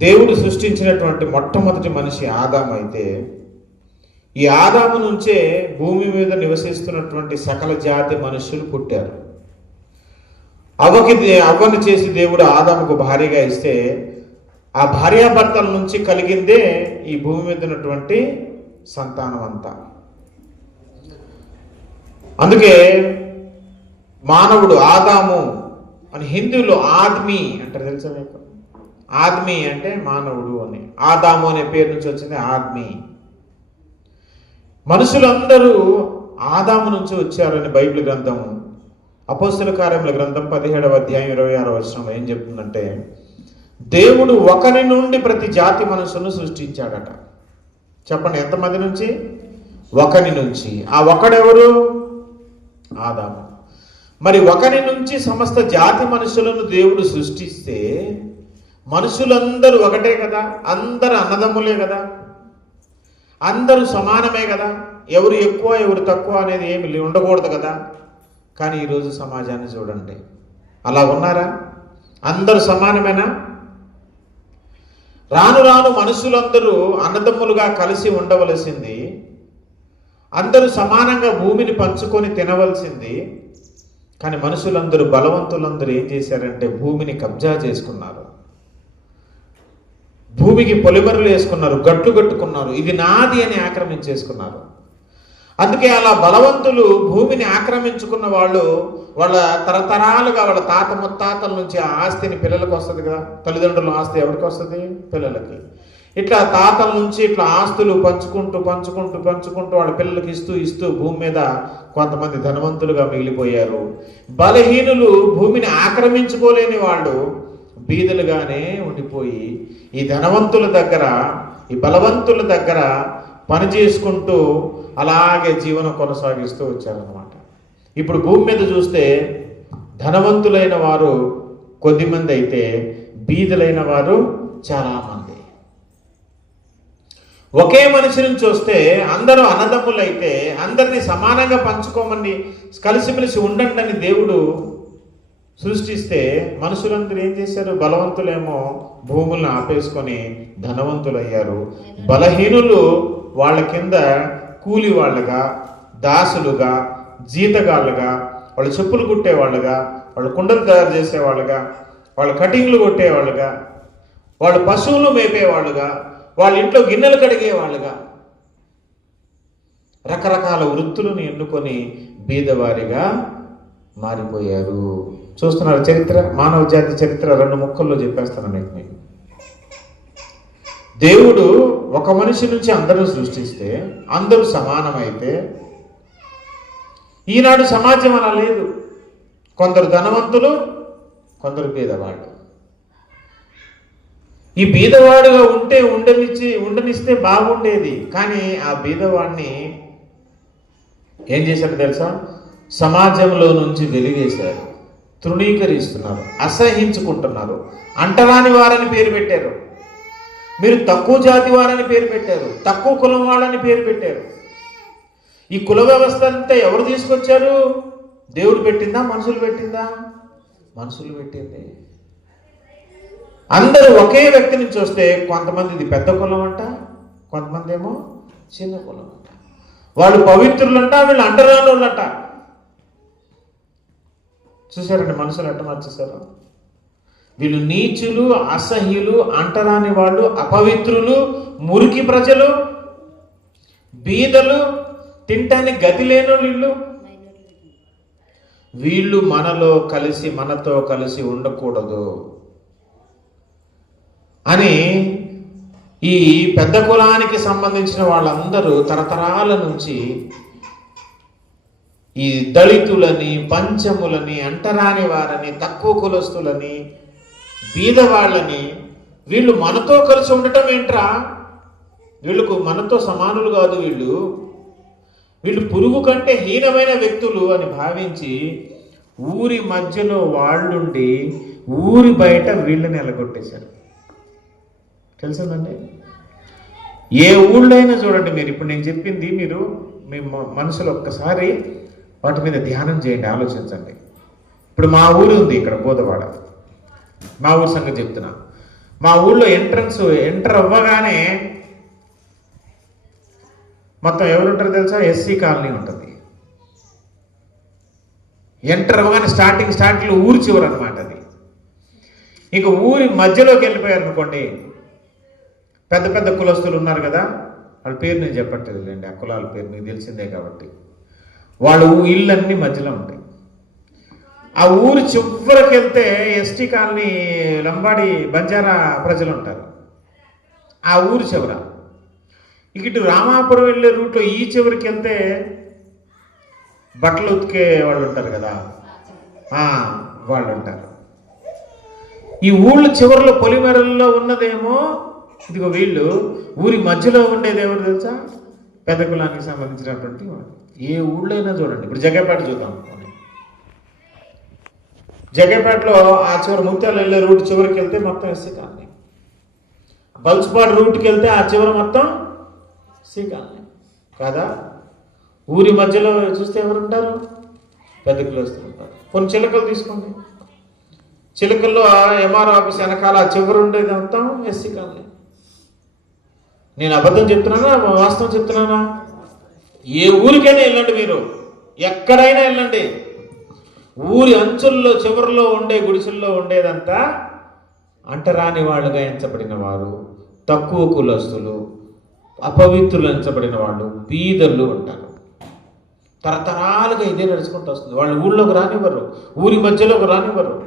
దేవుడు సృష్టించినటువంటి మొట్టమొదటి మనిషి ఆదాం అయితే ఈ ఆదాము నుంచే భూమి మీద నివసిస్తున్నటువంటి సకల జాతి మనుషులు పుట్టారు. అవ్వకి దే- అవ్వను చేసి దేవుడు ఆదాముకు భార్యగా ఇస్తే ఆ భార్యాభర్తల నుంచి కలిగిందే ఈ భూమి మీద ఉన్నటువంటి సంతానం అంతా. అందుకే మానవుడు ఆదాము అని హిందువులు ఆద్మి అంటారు తెలుసా మీకు? ఆద్మీ అంటే మానవుడు అని. ఆదాము అనే పేరు నుంచి వచ్చింది ఆద్మీ మనుషులందరూ ఆదాము నుంచి వచ్చారని బైబిల్ గ్రంథం అపోస్తుల కార్యముల గ్రంథం పదిహేడవ అధ్యాయం ఇరవై ఆరో వచనంలో ఏం చెప్తుందంటే దేవుడు ఒకరి నుండి ప్రతి జాతి మనసును సృష్టించాడట. చెప్పండి ఎంతమంది నుంచి? ఒకరి నుంచి. ఆ ఒకడెవరు? ఆదాము. మరి ఒకరి నుంచి సమస్త జాతి మనుషులను దేవుడు సృష్టిస్తే మనుషులందరూ ఒకటే కదా? అందరు అన్నదమ్ములే కదా? అందరూ సమానమే కదా? ఎవరు ఎక్కువ ఎవరు తక్కువ అనేది ఏమి ఉండకూడదు కదా? కానీ ఈరోజు సమాజాన్ని చూడండి. అలా ఉన్నారా? అందరూ సమానమేనా? రాను రాను మనుషులందరూ అన్నదమ్ములుగా కలిసి ఉండవలసింది. అందరూ సమానంగా భూమిని పంచుకొని తినవలసింది. కానీ మనుషులందరూ బలవంతులందరూ ఏం చేశారంటే భూమిని కబ్జా చేసుకున్నారు. భూమికి పొలిమరులు వేసుకున్నారు గట్లు కట్టుకున్నారు. ఇది నాది అని ఆక్రమించేసుకున్నారు. అందుకే అలా బలవంతులు భూమిని ఆక్రమించుకున్న వాళ్ళు వాళ్ళ తరతరాలుగా వాళ్ళ తాత ముత్తాతల నుంచి ఆ ఆస్తిని పిల్లలకు వస్తుంది కదా. తల్లిదండ్రుల ఆస్తి ఎవరికి వస్తుంది? పిల్లలకి. ఇట్లా తాతల నుంచి ఇట్లా ఆస్తులు పంచుకుంటూ పంచుకుంటూ పంచుకుంటూ వాళ్ళ పిల్లలకి ఇస్తూ ఇస్తూ భూమి మీద కొంతమంది ధనవంతులుగా మిగిలిపోయారు. బలహీనులు భూమిని ఆక్రమించుకోలేని వాళ్ళు బీదలుగానే ఉండిపోయి ఈ ధనవంతుల దగ్గర ఈ బలవంతుల దగ్గర పని చేసుకుంటూ అలాగే జీవనం కొనసాగిస్తూ వచ్చారనమాట ఇప్పుడు భూమి మీద చూస్తే ధనవంతులైన వారు కొద్దిమంది అయితే బీదలైన వారు చాలామంది. ఒకే మనిషిని చూస్తే అందరూ అన్నదమ్ములైతే అందరినీ సమానంగా పంచుకోమని కలిసిమెలిసి ఉండండి అని దేవుడు సృష్టిస్తే మనుషులందరూ ఏం చేశారు? బలవంతులేమో భూములను ఆపేసుకొని ధనవంతులయ్యారు. బలహీనులు వాళ్ళ కింద కూలి వాళ్ళగా దాసులుగా జీతగాళ్ళుగా వాళ్ళు చెప్పులు కుట్టేవాళ్ళుగా వాళ్ళు కుండలు తయారు చేసేవాళ్ళుగా వాళ్ళు కటింగ్లు కొట్టేవాళ్ళుగా వాళ్ళు పశువులు మేపేవాళ్ళుగా వాళ్ళ ఇంట్లో గిన్నెలు కడిగేవాళ్ళుగా. రకరకాల వృత్తులను ఎన్నుకొని బీదవారిగా మారిపోయారు. చూస్తున్నారు చరిత్ర మానవ జాతి చరిత్ర రెండు ముక్కల్లో చెప్పేస్తాను మీకు మీకు. దేవుడు ఒక మనిషి నుంచి అందరూ సృష్టిస్తే అందరూ సమానమైతే ఈనాడు సమాజం అలా లేదు. కొందరు ధనవంతులు కొందరు పేదవాడు ఈ బీదవాడుగా ఉంటే ఉండనిచ్చి ఉండనిస్తే బాగుండేది. కానీ ఆ బీదవాడిని ఏం చేశారు తెలుసా? సమాజంలో నుంచి వెలిగేశారు తృణీకరిస్తున్నారు అసహించుకుంటున్నారు. అంటరాని వారని పేరు పెట్టారు. మీరు తక్కువ జాతి వారని పేరు పెట్టారు. తక్కువ కులం వాళ్ళని పేరు పెట్టారు. ఈ కుల వ్యవస్థ అంతా ఎవరు తీసుకొచ్చారు? దేవుడు పెట్టిందా? మనుషులు పెట్టిందా? మనుషులు పెట్టింది. అందరూ ఒకే వ్యక్తి నుంచి వస్తే కొంతమందిది పెద్ద కులం అంట కొంతమంది ఏమో చిన్న కులం అంట. వాళ్ళు పవిత్రులంట వీళ్ళు అంటరాని వాళ్ళంట చూసారండి మనుషులు ఎట్ట మార్చేశారు? వీళ్ళు నీచులు అసహ్యులు అంటరాని వాళ్ళు అపవిత్రులు మురికి ప్రజలు బీదలు తింటానికి గతి లేని వీళ్ళు. వీళ్ళు మనలో కలిసి మనతో కలిసి ఉండకూడదు అని ఈ పెద్ద కులానికి సంబంధించిన వాళ్ళందరూ తరతరాల నుంచి ఈ దళితులని పంచములని అంటరాని వారని తక్కువ కులస్తులని బీదవాళ్ళని వీళ్ళు మనతో కలిసి ఉండటం ఏంట్రా? వీళ్ళకు మనతో సమానులు కాదు వీళ్ళు. వీళ్ళు పురుగు కంటే హీనమైన వ్యక్తులు అని భావించి ఊరి మధ్యలో వాళ్ళుండి ఊరి బయట వీళ్ళని ఎలగొట్టేశారు. తెలుసుందండి? ఏ ఊళ్ళో అయినా చూడండి మీరు. ఇప్పుడు నేను చెప్పింది మీరు మీ మ- మనసులో ఒక్కసారి వాటి మీద ధ్యానం చేయండి ఆలోచించండి. ఇప్పుడు మా ఊరు ఉంది ఇక్కడ బోధవాడ మా ఊరు సంగతి చెప్తున్నా. మా ఊళ్ళో ఎంట్రన్స్ ఎంటర్ అవ్వగానే మొత్తం ఎవరుంటారు తెలుసా? ఎస్సీ కాలనీ ఉంటుంది. ఎంటర్ అవ్వగానే స్టార్టింగ్ స్టార్టింగ్లో ఊరి చివరు అనమాట అది. ఇక ఊరి మధ్యలోకి వెళ్ళిపోయారు అనుకోండి పెద్ద పెద్ద కులస్తులు ఉన్నారు కదా వాళ్ళ పేరు నేను చెప్పట్లేదులేండి ఆ కులాల పేరు మీకు తెలిసిందే కాబట్టి. వాళ్ళ ఇళ్ళన్నీ మధ్యలో ఉంటాయి. ఆ ఊరు చివరికి వెళ్తే ఎస్టీ కాలనీ లంబాడి బంజారా ప్రజలు ఉంటారు. ఆ ఊరు చివర. ఇక ఇటు రామాపురం వెళ్ళే రూట్లో ఈ చివరికి వెళ్తే బట్టలు ఉతికే వాళ్ళు ఉంటారు కదా? వాళ్ళు ఉంటారు. ఈ ఊళ్ళ చివరిలో పొలిమేరల్లో ఉన్నదేమో ఇదిగో వీళ్ళు ఊరి మధ్యలో ఉండేది ఎవరు తెలుసా? పెద్ద కులానికి సంబంధించినటువంటి వాళ్ళు. ఏ ఊళ్ళో అయినా చూడండి. ఇప్పుడు జగపేట చూద్దాం పోనీ. జగపేటలో ఆ చివరి ముత్యాలు వెళ్ళే రూట్ చివరికి వెళ్తే మొత్తం ఎస్సీ కాలనీ. బల్స్పాడు రూట్కి వెళ్తే ఆ చివరి మొత్తం ఎస్సీ కాలనీ. కాదా? ఊరి మధ్యలో చూస్తే ఎవరు ఉంటారు పెద్ద కులస్తులు ఉంటారు. కొన్ని చిలకలు తీసుకోండి. చిలకల్లో ఎంఆర్ఓ ఆఫీస్ వెనకాల ఆ చివరి ఉండేది మొత్తం ఎస్సీ కాలనీ. నేను అబద్ధం చెప్తున్నానా? వాస్తవం చెప్తున్నానా? ఏ ఊరికైనా వెళ్ళండి మీరు. ఎక్కడైనా వెళ్ళండి. ఊరి అంచుల్లో చివరిలో ఉండే గుడిసెల్లో ఉండేదంతా అంటరాని వాళ్ళుగా ఎంచబడిన వారు తక్కువ కులస్తులు అపవిత్రులు ఎంచబడిన వాళ్ళు బీదలు ఉంటారు. తరతరాలుగా ఇదే నడుచుకుంటూ వస్తుంది. వాళ్ళు ఊళ్ళోకి రానివ్వరు. ఊరి మధ్యలోకి రానివ్వరు.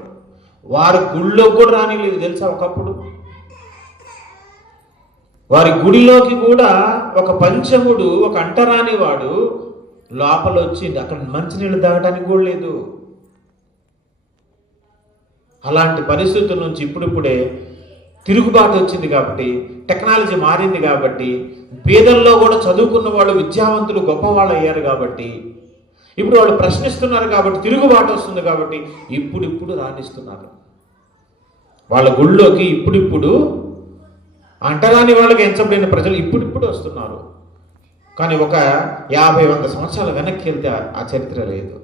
వారి గుళ్ళోకి కూడా రానిలేదు తెలుసా ఒకప్పుడు? వారి గుడిలోకి కూడా ఒక పంచముడు ఒక అంటరాని వాడు లోపల వచ్చి అక్కడ మంచినీళ్ళు తాగడానికి కూడా లేదు. అలాంటి పరిస్థితుల నుంచి ఇప్పుడిప్పుడే తిరుగుబాటు వచ్చింది కాబట్టి టెక్నాలజీ మారింది కాబట్టి పేదల్లో కూడా చదువుకున్న వాళ్ళు విద్యావంతులు గొప్పవాళ్ళు అయ్యారు కాబట్టి ఇప్పుడు వాళ్ళు ప్రశ్నిస్తున్నారు కాబట్టి తిరుగుబాటు వస్తుంది కాబట్టి ఇప్పుడిప్పుడు రాణిస్తున్నారు. వాళ్ళ గుళ్ళోకి ఇప్పుడిప్పుడు అంటరాని వాళ్ళకి ఎంచబడిన ప్రజలు ఇప్పుడిప్పుడు వస్తున్నారు. కానీ ఒక యాభై వంద సంవత్సరాల వెనక్కి వెళ్తే ఆ- చరిత్ర లేదు.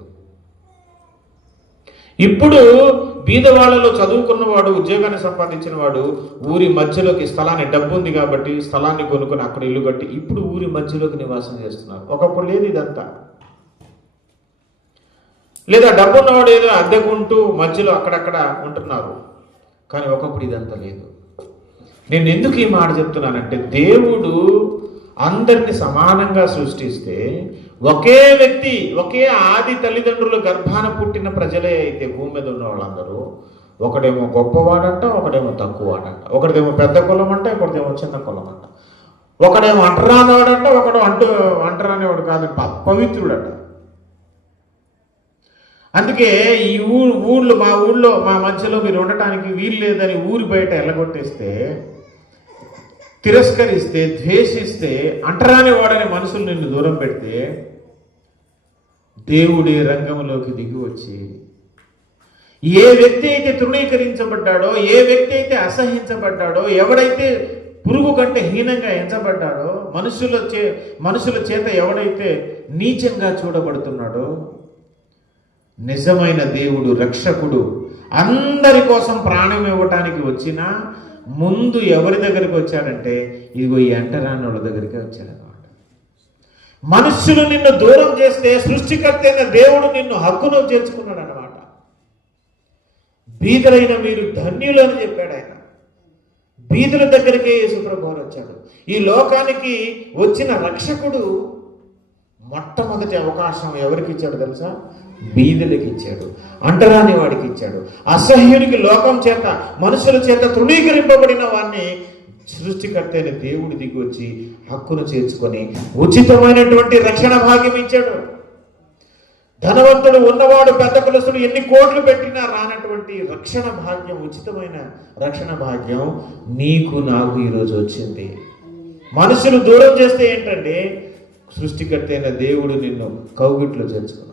ఇప్పుడు బీద వాళ్ళలో చదువుకున్నవాడు ఉద్యోగాన్ని సంపాదించిన వాడు ఊరి మధ్యలోకి స్థలాన్ని డబ్బు ఉంది కాబట్టి స్థలాన్ని కొనుక్కొని అక్కడ ఇల్లు కట్టి ఇప్పుడు ఊరి మధ్యలోకి నివాసం చేస్తున్నారు. ఒకప్పుడు లేదు ఇదంతా. లేదా డబ్బు ఉన్నవాడు ఏదో అద్దెకుంటూ మధ్యలో అక్కడక్కడ ఉంటున్నారు. కానీ ఒకప్పుడు ఇదంతా లేదు. నేను ఎందుకు ఈ మాట చెప్తున్నానంటే దేవుడు అందరిని సమానంగా సృష్టిస్తే ఒకే వ్యక్తి ఒకే ఆది తల్లిదండ్రుల గర్భాన పుట్టిన ప్రజలే అయితే భూమి మీద ఉన్న వాళ్ళందరూ ఒకడేమో గొప్పవాడంట ఒకడేమో తక్కువవాడంట. ఒకడేమో పెద్ద కులం అంట ఒకటిదేమో చిన్న కులం అంట ఒకడేమో అంటరానివాడంట ఒకడు అంటు అంటరానివాడు కాదు పవిత్రుడంట. అందుకే ఈ ఊ ఊళ్ళో మా ఊళ్ళో మా మధ్యలో మీరు ఉండటానికి వీలు లేదని ఊరి బయట ఎల్లగొట్టేస్తే తిరస్కరిస్తే ద్వేషిస్తే అంటరాని వాడని మనసులు నిన్ను దూరం పెడితే దేవుడి రంగంలోకి దిగి వచ్చి ఏ వ్యక్తి అయితే తృణీకరించబడ్డాడో ఏ వ్యక్తి అయితే అసహించబడ్డాడో ఎవడైతే పురుగు కంటే హీనంగా ఎంచబడ్డాడో మనుషుల చే మనుషుల చేత ఎవడైతే నీచంగా చూడబడుతున్నాడో నిజమైన దేవుడు రక్షకుడు అందరి కోసం ప్రాణం ఇవ్వటానికి వచ్చినా ముందు ఎవరి దగ్గరికి వచ్చాడంటే ఇదిగో ఈ ఎంటరానోళ్ళ దగ్గరికి వచ్చాడనమాట మనుష్యులు నిన్ను దూరం చేస్తే సృష్టికర్త అయిన దేవుడు నిన్ను హక్కును చేర్చుకున్నాడు అనమాట బీదలైన మీరు ధన్యులు అని చెప్పాడు ఆయన. బీదుల దగ్గరికే యేసుప్రభు వచ్చాడు ఈ లోకానికి వచ్చిన రక్షకుడు మొట్టమొదటి అవకాశం ఎవరికి ఇచ్చాడు తెలుసా? బీదులకు ఇచ్చాడు అంటరాని వాడికి ఇచ్చాడు. అసహ్యునికి లోకం చేత మనుషుల చేత తృణీకరింపబడిన వాడిని సృష్టికర్త అయిన దేవుడి దిగి వచ్చి హక్కును చేర్చుకొని ఉచితమైనటువంటి రక్షణ భాగ్యం ఇచ్చాడు. ధనవంతుడు ఉన్నవాడు పెద్ద కులసుడు ఎన్ని కోట్లు పెట్టినా రానటువంటి రక్షణ భాగ్యం ఉచితమైన రక్షణ భాగ్యం నీకు నాకు ఈరోజు వచ్చింది. మనుషులు దూరం చేస్తే ఏంటంటే సృష్టికర్త అయిన దేవుడు నిన్ను కౌగిట్లో చేర్చుకున్నాడు.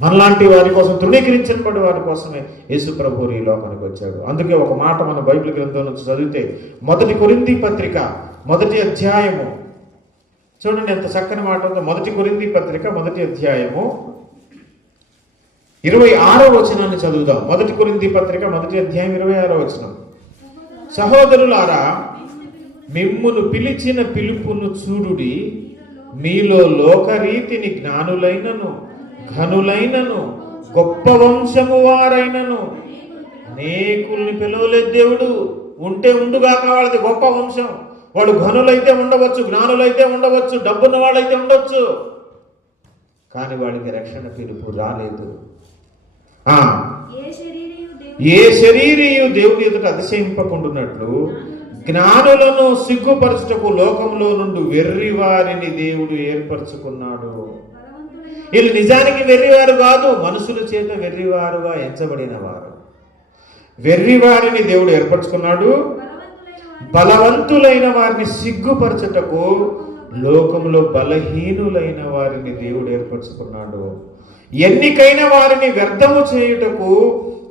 మనలాంటి వారి కోసం తృణీకరించబడి వారి కోసమే యేసు ప్రభు ఈ లోకానికి వచ్చాడు. అందుకే ఒక మాట మన బైబిల్ గ్రంథం నుంచి చదివితే మొదటి కొరింది పత్రిక మొదటి అధ్యాయము. చూడండి ఎంత చక్కని మాట ఉందో. మొదటి కొరింది పత్రిక మొదటి అధ్యాయము. ఇరవై ఆరో వచనాన్ని చదువుదాం. మొదటి కొరింది పత్రిక మొదటి అధ్యాయం ఇరవై ఆరో వచనం. సహోదరులారా మిమ్మును పిలిచిన పిలుపును చూడుడి. మీలో లోకరీతిని జ్ఞానులైనను ఘనులైనను గొప్ప వంశము వారైనను. అనేకుల్ని పిలవలేదు దేవుడు. ఉంటే ఉండుగాక వాళ్ళది గొప్ప వంశం. వాడు ఘనులైతే ఉండవచ్చు జ్ఞానులైతే ఉండవచ్చు డబ్బున్న వాళ్ళైతే ఉండొచ్చు. కానీ వాళ్ళకి రక్షణ పిలుపు రాలేదు. ఆ. ఏ శరీరయు దేవుని ఎదుట అతిశయింపకుండునట్లు జ్ఞానులను సిగ్గుపరచుటకు లోకంలో నుండి వెర్రి వారిని దేవుడు ఏర్పరచుకున్నాడు. వీళ్ళు నిజానికి వెర్రివారు కాదు మనుషుల చేత వెర్రివారుగా ఎంచబడిన వారు వెర్రివారిని దేవుడు ఏర్పరచుకున్నాడు. బలవంతులైన వారిని సిగ్గుపరచుటకు లోకంలో బలహీనులైన వారిని దేవుడు ఏర్పరచుకున్నాడు. ఎన్నికైన వారిని వ్యర్థము చేయుటకు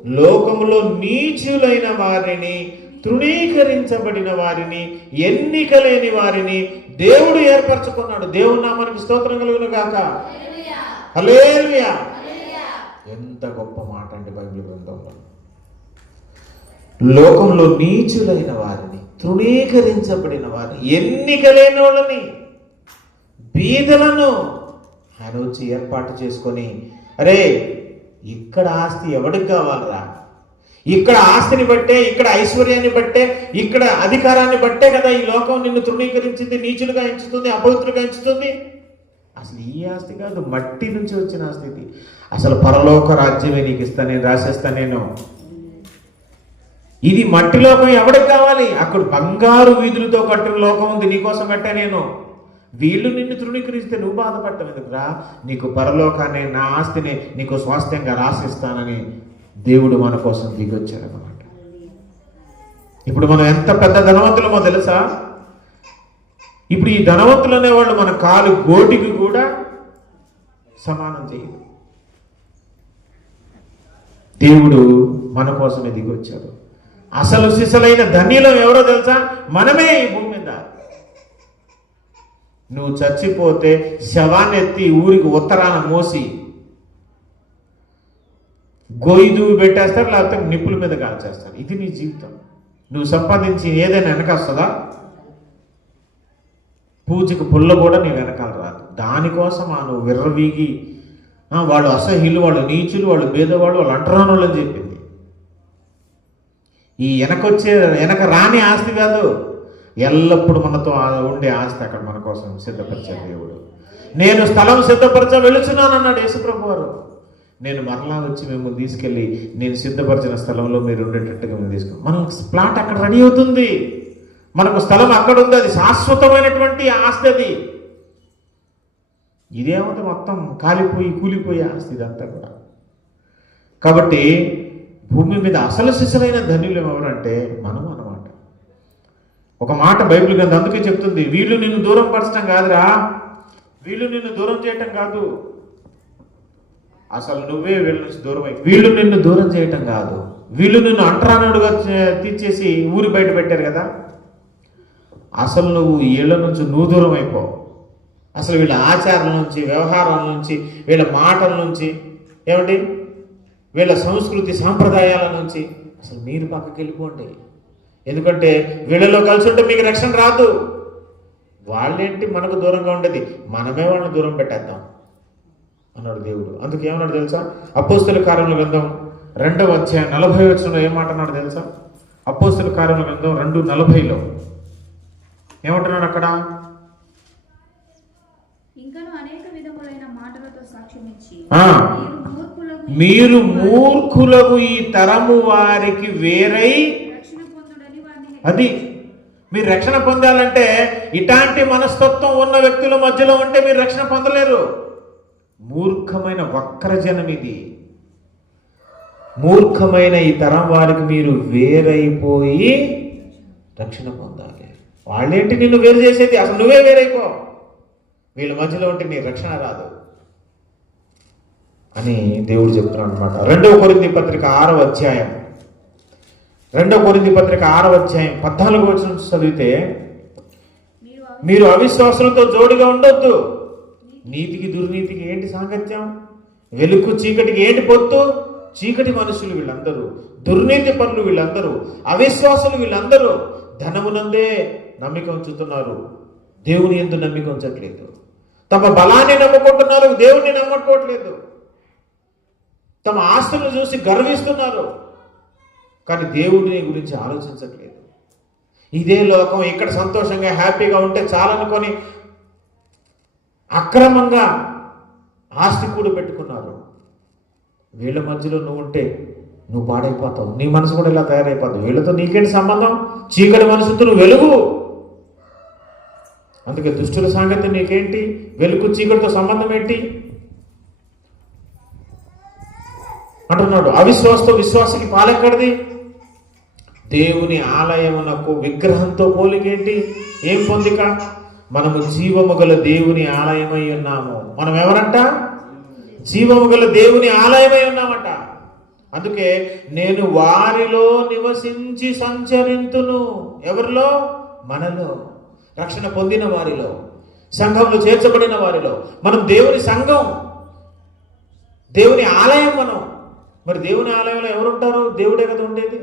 లోకంలో నీచులైన వారిని తృణీకరించబడిన వారిని ఎన్నిక లేని వారిని దేవుడు ఏర్పరచుకున్నాడు. దేవుడు నామానికి స్తోత్రం కలుగును కాక హల్లెలూయా. ఎంత గొప్ప మాట అండి బైబిల్ గ్రంథంలో. లోకంలో నీచులైన వారిని తృణీకరించబడిన వారిని ఎన్నిక లేని వాళ్ళని బీదలను ఆయన వచ్చి ఏర్పాటు చేసుకొని అరే ఇక్కడ ఆస్తి ఎవడికి కావాలరా? ఇక్కడ ఆస్తిని బట్టే ఇక్కడ ఐశ్వర్యాన్ని బట్టే ఇక్కడ అధికారాన్ని బట్టే కదా ఈ లోకం నిన్ను తృణీకరించింది నీచులుగా ఎంచుతుంది అపవిత్రులుగా ఎంచుతుంది? అసలు ఈ ఆస్తి కాదు మట్టి నుంచి వచ్చిన ఆస్తి ఇది. అసలు పరలోక రాజ్యమే నీకు ఇస్తా నేను రాసేస్తా నేను. ఇది మట్టి లోకం ఎవడికి కావాలి? అక్కడ బంగారు వీధులతో కట్టిన లోకం ఉంది నీకోసం పెట్టా నేను. వీళ్ళు నిన్ను తృణీకరిస్తే నువ్వు బాధపడటం ఎందుకురా? నీకు పరలోకాన్ని నా ఆస్తిని నీకు స్వాస్థ్యంగా రాసిస్తానని దేవుడు మన కోసం దిగొచ్చాడనమాట ఇప్పుడు మనం ఎంత పెద్ద ధనవంతులమో తెలుసా? ఇప్పుడు ఈ ధనవంతులు అనేవాళ్ళు మన కాలు గోటికి కూడా సమానం చేయదు దేవుడు మన కోసమే దిగొచ్చాడు. అసలు సిసలైన ధన్యులం ఎవరో తెలుసా? మనమే ఈ భూమి మీద. నువ్వు చచ్చిపోతే శవాన్ని ఎత్తి ఊరికి ఉత్తరాన మోసి గొయ్యి దూవి పెట్టేస్తారు లేకపోతే నిప్పుల మీద కాల్చేస్తారు. ఇది నీ జీవితం. నువ్వు సంపాదించి ఏదైనా వెనకొస్తుందా పూజకి పుల్ల కూడా నీ వెనకాల రాదు. దానికోసం ఆ నువ్వు విర్రవీగి వాళ్ళు అసహ్యులు వాళ్ళు నీచులు వాళ్ళు భేదవాళ్ళు వాళ్ళు అంటరానులు అని చెప్పింది. ఈ వెనకొచ్చే వెనక రాని ఆస్తి కాదు. ఎల్లప్పుడు మనతో ఉండే ఆస్తి అక్కడ మన కోసం సిద్ధపరిచే దేవుడు. నేను స్థలం సిద్ధపరచ వెళుచున్నాను అన్నాడు యేసుప్రభు వారు నేను మరలా వచ్చి మేము తీసుకెళ్ళి నేను సిద్ధపరిచిన స్థలంలో మీరు ఉండేటట్టుగా మేము తీసుకున్నాం మన ప్లాట్ అక్కడ రెడీ అవుతుంది. మనకు స్థలం అక్కడ ఉంది అది శాశ్వతమైనటువంటి ఆస్తి అది. ఇదేమంటే మొత్తం కాలిపోయి కూలిపోయే ఆస్తి ఇదంతా కూడా. కాబట్టి భూమి మీద అసలు శిశలైన ధన్యులు ఎవరంటే మనం అన్నమాట. ఒక మాట బైబిల్ గ్రంథం అందుకే చెప్తుంది వీళ్ళు నిన్ను దూరం పరచడం కాదురా. వీళ్ళు నిన్ను దూరం చేయటం కాదు. అసలు నువ్వే వీళ్ళ నుంచి దూరం అయి వీళ్ళు నిన్ను దూరం చేయటం కాదు. వీళ్ళు నిన్ను అంటరానుడుగా తీర్చేసి ఊరి బయట పెట్టారు కదా. అసలు నువ్వు వీళ్ళ నుంచి నువ్వు దూరం అయిపో. అసలు వీళ్ళ ఆచారాల నుంచి వ్యవహారాల నుంచి వీళ్ళ మాటల నుంచి ఏమండి? వీళ్ళ సంస్కృతి సాంప్రదాయాల నుంచి. అసలు మీరు పక్కకి వెళ్ళిపోండి. ఎందుకంటే వీళ్ళలో కలిసి ఉంటే మీకు రక్షణ రాదు. వాళ్ళేంటి మనకు దూరంగా ఉండేది? మనమే వాళ్ళని దూరం పెట్టేద్దాం అన్నాడు దేవుడు. అందుకు ఏమన్నాడు తెలుసా? అపోస్తుల కార్యముల గ్రంథం రెండవ అధ్యాయం నలభై వచ్చిన ఏమాట అన్నాడు తెలుసా? అపోస్తుల కార్యముల గ్రంథం రెండు నలభైలో. ఏమంటున్నాడు అక్కడ. మీరు మూర్ఖులకు మీరు మూర్ఖులకు ఈ తరము వారికి వేరై అది మీరు రక్షణ పొందాలంటే ఇటాంటి మనస్తత్వం ఉన్న వ్యక్తుల మధ్యలో ఉంటే మీరు రక్షణ పొందలేరు. మూర్ఖమైన వక్రజనం ఇది. మూర్ఖమైన ఈ తరం వారికి మీరు వేరైపోయి రక్షణ పొందాలి. వాళ్ళేంటి నిన్ను వేరు చేసేది. అసలు నువ్వే వేరైపో. వీళ్ళ మధ్యలో ఉంటే నీ రక్షణ రాదు అని దేవుడు చెప్తున్నాడు అనమాట రెండవ కొరింది పత్రిక ఆరవ అధ్యాయం. రెండవ కొరింది పత్రిక ఆరవ అధ్యాయం పద్నాలుగు వచ్చిన చదివితే మీరు అవిశ్వాసంతో జోడిగా ఉండొద్దు. నీతికి దుర్నీతికి ఏంటి సాంగత్యం? వెలుగు చీకటికి ఏంటి పొత్తు? చీకటి మనుషులు వీళ్ళందరూ దుర్నీతి పనులు వీళ్ళందరూ అవిశ్వాసులు వీళ్ళందరూ ధనమునందే నమ్మిక ఉంచుతున్నారు. దేవుని ఎందు నమ్మిక ఉంచట్లేదు. తమ బలాన్ని నమ్ముకుంటున్నారు దేవుణ్ణి నమ్మకోవట్లేదు తమ ఆస్తులను చూసి గర్విస్తున్నారు. కానీ దేవుడిని గురించి ఆలోచించట్లేదు. ఇదే లోకం ఇక్కడ సంతోషంగా హ్యాపీగా ఉంటే చాలనుకొని అక్రమంగా ఆస్తి కూడా పెట్టుకున్నారు. వీళ్ళ మధ్యలో నువ్వు ఉంటే నువ్వు పాడైపోతావు. నీ మనసు కూడా ఇలా తయారైపోతావు వీళ్ళతో నీకేంటి సంబంధం? చీకటి మనసుతో నువ్వు వెలుగు. అందుకే దుష్టుల సంగతి నీకేంటి? వెలుగు చీకటితో సంబంధం ఏంటి? అంటున్నాడు. అవిశ్వాసతో విశ్వాసకి పాలెక్కడిది? దేవుని ఆలయమునకు విగ్రహంతో పోలికేంటి? ఏం పొందిక? మనము జీవము గల దేవుని ఆలయమై ఉన్నాము. మనం ఎవరంట జీవము గల దేవుని ఆలయమై ఉన్నామట. అందుకే నేను వారిలో నివసించి సంచరింతును. ఎవరిలో? మనలో. రక్షణ పొందిన వారిలో సంఘంలో చేర్చబడిన వారిలో. మనం దేవుని సంఘం దేవుని ఆలయం మనం. మరి దేవుని ఆలయంలో ఎవరుంటారు? దేవుడే కదా ఉండేది.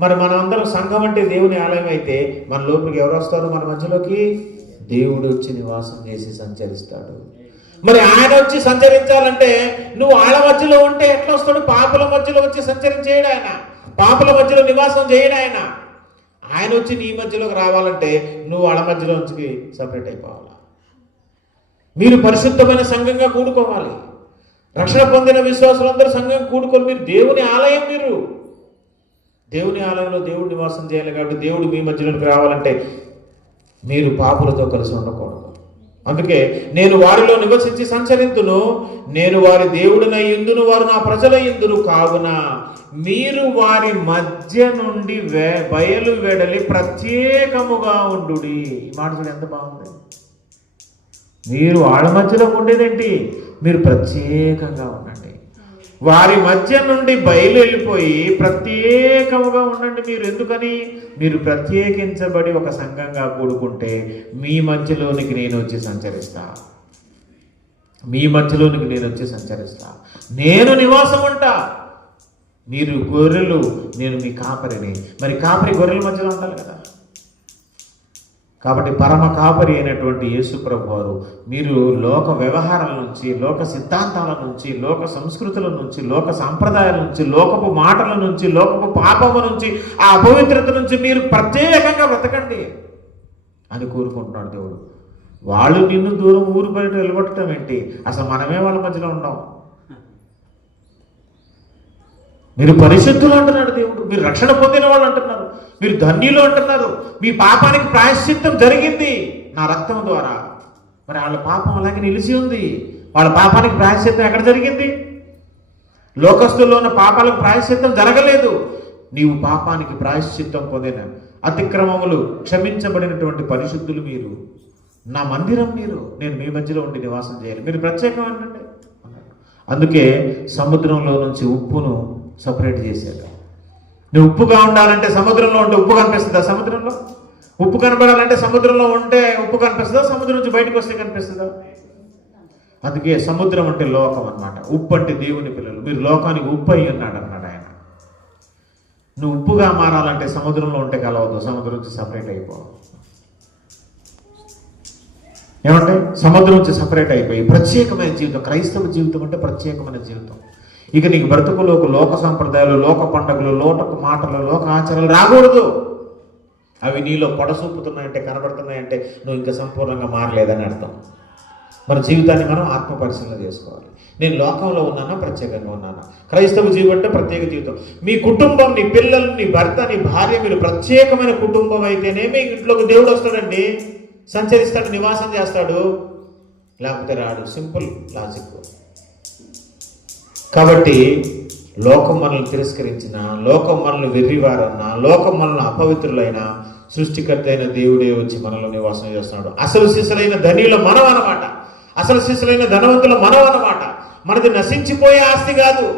మరి మనం అందరం సంఘం అంటే దేవుని ఆలయం అయితే మన లోపలికి ఎవరు వస్తారు? మన మధ్యలోకి దేవుడు వచ్చి నివాసం చేసి సంచరిస్తాడు. మరి ఆయన వచ్చి సంచరించాలంటే నువ్వు వాళ్ళ మధ్యలో ఉంటే ఎట్లా వస్తాడు? పాపుల మధ్యలో వచ్చి సంచరించేయడు ఆయన. పాపుల మధ్యలో నివాసం చేయడు ఆయన. ఆయన వచ్చి నీ మధ్యలోకి రావాలంటే నువ్వు వాళ్ళ మధ్యలో నుంచి సపరేట్ అయిపోవాలి? మీరు పరిశుద్ధమైన సంఘంగా కూడుకోవాలి. రక్షణ పొందిన విశ్వాసులందరూ సంఘం కూడుకొని మీరు దేవుని ఆలయం మీరు. దేవుని ఆలయంలో దేవుడు నివాసం చేయాలి కాబట్టి దేవుడు మీ మధ్యలోకి రావాలంటే మీరు పాపులతో కలిసి ఉండకూడదు. అందుకే నేను వారిలో నివసించి సంచరింతును నేను వారి దేవుడినై ఇందును వారు నా ప్రజల ఇందును కావున మీరు వారి మధ్య నుండి వే బయలు వెడలి ప్రత్యేకముగా ఉండు ఈ మాట చూడు ఎంత బాగుంది. మీరు వాళ్ళ మధ్యలో ఉండేదేంటి? మీరు ప్రత్యేకంగా ఉండండి. వారి మధ్య నుండి బయలు వెళ్ళిపోయి ప్రత్యేకముగా ఉండండి మీరు. ఎందుకని? మీరు ప్రత్యేకించబడి ఒక సంఘంగా కూడుకుంటే మీ మధ్యలోనికి నేను వచ్చి సంచరిస్తా. మీ మధ్యలోనికి నేను వచ్చి సంచరిస్తా. నేను నివాసం ఉంటా మీరు గొర్రెలు నేను మీ కాపరిని. మరి కాపరి గొర్రెల మధ్యలో ఉండాలి కదా. కాబట్టి పరమ కాపరి అయినటువంటి యేసుప్రభు వారు మీరు లోక వ్యవహారాల నుంచి లోక సిద్ధాంతాల నుంచి లోక సంస్కృతుల నుంచి లోక సాంప్రదాయాల నుంచి లోకపు మాటల నుంచి లోకపు పాపము నుంచి ఆ అపవిత్రత నుంచి మీరు ప్రత్యేకంగా బ్రతకండి అని కోరుకుంటున్నాడు దేవుడు. వాళ్ళు నిన్ను దూరం ఊరు బయట వెళ్ళగొట్టడం ఏంటి? అసలు మనమే వాళ్ళ మధ్యలో ఉండం. మీరు పరిశుద్ధులు అంటున్నాడు దేవుడు. మీరు రక్షణ పొందిన వాళ్ళు అంటున్నారు. మీరు ధన్యులు అంటున్నారు. మీ పాపానికి ప్రాయశ్చిత్తం జరిగింది నా రక్తం ద్వారా. మరి వాళ్ళ పాపం అలాగే నిలిచి ఉంది. వాళ్ళ పాపానికి ప్రాయశ్చిత్తం ఎక్కడ జరిగింది? లోకస్తుల్లో ఉన్న పాపాలకు ప్రాయశ్చిత్తం జరగలేదు. నీవు పాపానికి ప్రాయశ్చిత్తం పొందిన అతిక్రమములు క్షమించబడినటువంటి పరిశుద్ధులు మీరు. నా మందిరం మీరు. నేను మీ మధ్యలో ఉండి నివాసం చేయాలి. మీరు ప్రత్యేకం అండి అందుకే సముద్రంలో నుంచి ఉప్పును సపరేట్ చేశాడు. నువ్వు ఉప్పుగా ఉండాలంటే సముద్రంలో ఉంటే ఉప్పు కనిపిస్తుందా సముద్రంలో? ఉప్పు కనపడాలంటే సముద్రంలో ఉంటే ఉప్పు కనిపిస్తుందా? సముద్రం నుంచి బయటకు వస్తే కనిపిస్తుందా? అందుకే సముద్రం అంటే లోకం అన్నమాట. ఉప్పు అంటే దేవుని పిల్లలు. మీరు లోకానికి ఉప్పు అయి ఉన్నాడు అన్నాడు ఆయన. నువ్వు ఉప్పుగా మారాలంటే సముద్రంలో ఉంటే కలవద్దు. సముద్రం నుంచి సపరేట్ అయిపోవు ఏమంటే? సముద్రం నుంచి సపరేట్ అయిపోయి ప్రత్యేకమైన జీవితం. క్రైస్తవ జీవితం అంటే ప్రత్యేకమైన జీవితం. ఇక నీకు బ్రతుకులోకి లోక సంప్రదాయాలు లోక పండుగలు లోటకు మాటలు లోక ఆచారాలు రాకూడదు. అవి నీలో పొడసూపుతున్నాయంటే కనబడుతున్నాయంటే నువ్వు ఇంకా సంపూర్ణంగా మారలేదని అర్థం. మన జీవితాన్ని మనం ఆత్మ పరిశీలన చేసుకోవాలి. నేను లోకంలో ఉన్నానా? ప్రత్యేకంగా ఉన్నానా? క్రైస్తవ జీవితం అంటే ప్రత్యేక జీవితం. మీ కుటుంబం నీ పిల్లలు నీ భర్త నీ భార్య మీరు ప్రత్యేకమైన కుటుంబం అయితేనే మీ ఇంట్లోకి దేవుడు వస్తాడండి. సంచరిస్తాడు నివాసం చేస్తాడు. లేకపోతే రాడు. Simple logic. కాబట్టి లోకం మనల్ని తిరస్కరించిన లోకం మనల్ని వెర్రివారన్నా లోకం మనల్ని అపవిత్రులైన సృష్టికర్త అయిన దేవుడే వచ్చి మనలో నివాసం చేస్తున్నాడు. అసలు శిశులైన ధనియుల మనం అనమాట అసలు శిశులైన ధనవంతుల మనం అనమాట మనది నశించిపోయే ఆస్తి కాదు.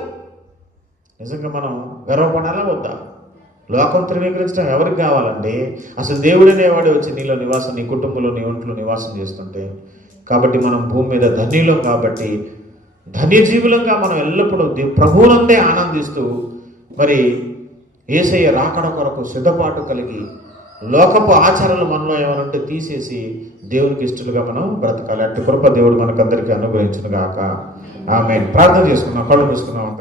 నిజంగా మనం గర్వపడాలా వద్దా? లోకం ధృవీకరించడం ఎవరికి కావాలండి? అసలు దేవుడనే అనేవాడు వచ్చి నీలో నివాసం నీ కుటుంబంలో నీ ఒంట్లో నివాసం చేస్తుంటే. కాబట్టి మనం భూమి మీద ధనిలో కాబట్టి ధన్యజీవులంగా మనం ఎల్లప్పుడూ ప్రభువులందే ఆనందిస్తూ మరి ఏసయ్య రాకడ కొరకు సిద్ధపాటు కలిగి లోకపు ఆచారాలు మనలో ఏమనంటే తీసేసి దేవునికి ఇష్టలుగా మనం బ్రతకాలి. అట్టి కృప దేవుడు మనకందరికీ అనుగ్రహించును గాక ఆమె ప్రార్థన చేసుకున్నాం కళ్ళు మూసుకున్నాం